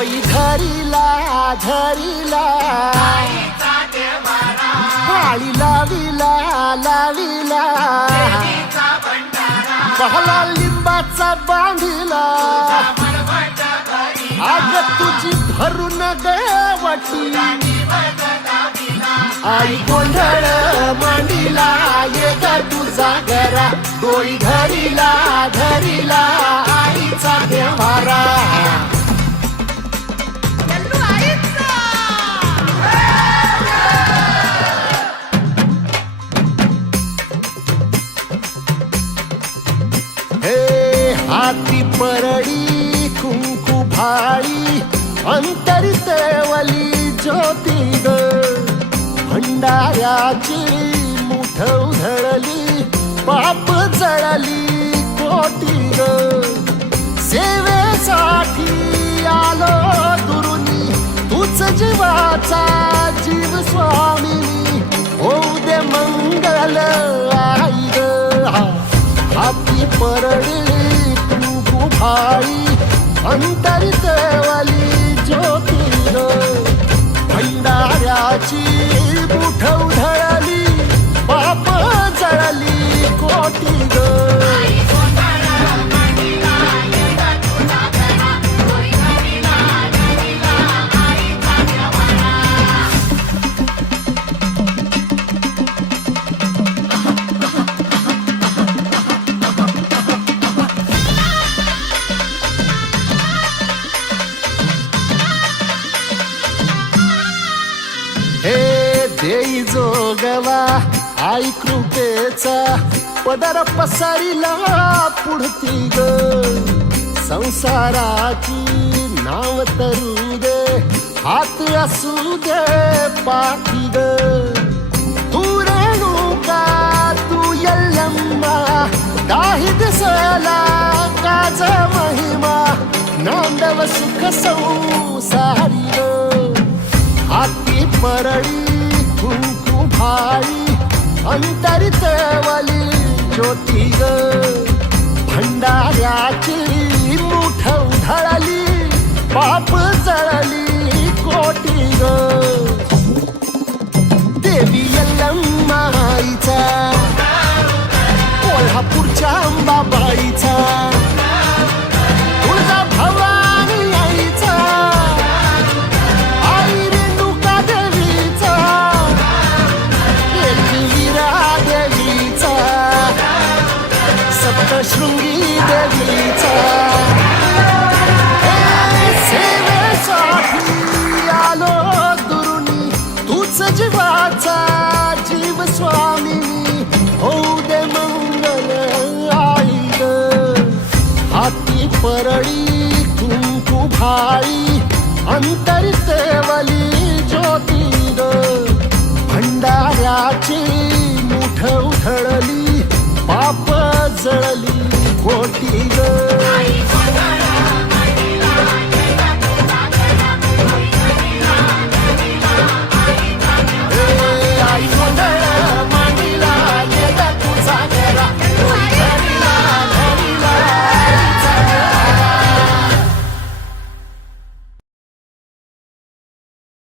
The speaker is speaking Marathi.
डोई धरिला धरिला पाळी लाविला लाविला पहला लिंबाचा बांधिला आग तुझी भरून गवटी आई गोंधळ मांडिला ये ग तुझा घरा डोई धरिला धरिला आईचा देवारा हाती परडी कुंकू भाळी अंतरितवली ज्योती ग भंडाऱ्याची मुठ उधळली पाप जळली कोटी ग सेवेसाठी आलो दुरुनी तूच जीवाचा जीव स्वामिनी होऊ दे मंगल आई ग हाती परडी भाई अंतरितवली ज्योती ग भंडाऱ्याची मुठ उधळली पाप जळली कोटी ग देई जोगवा आई कृपेचा पदर पसरिला पुढती ग संसाराची नाव तरू दे हात असू दे पाठी ग तू रेणुका तू यल्लम्मा दाही दिसला काज महिमा नांदव सुख संसारी ग हाती परडी कुंकू भाई अंतरितवली ज्योती ग भंडाऱ्याची मुठ उधळली पाप जळली कोटी ग देवी यल्लम्मा आईचा कोल्हापूरच्या अंबाबाईचा तुळजा भवानी आईचा शृंगी देवीचा सेवेसाठी आलो दुरुनी तूच जीवाचा जीव स्वामिनी होऊ दे मंगल आई ग हाती परडी कुंकू भाळी अंतरितवली ज्योती ग भंडाऱ्याची मुठ उधळली पाप जळली कोटी ग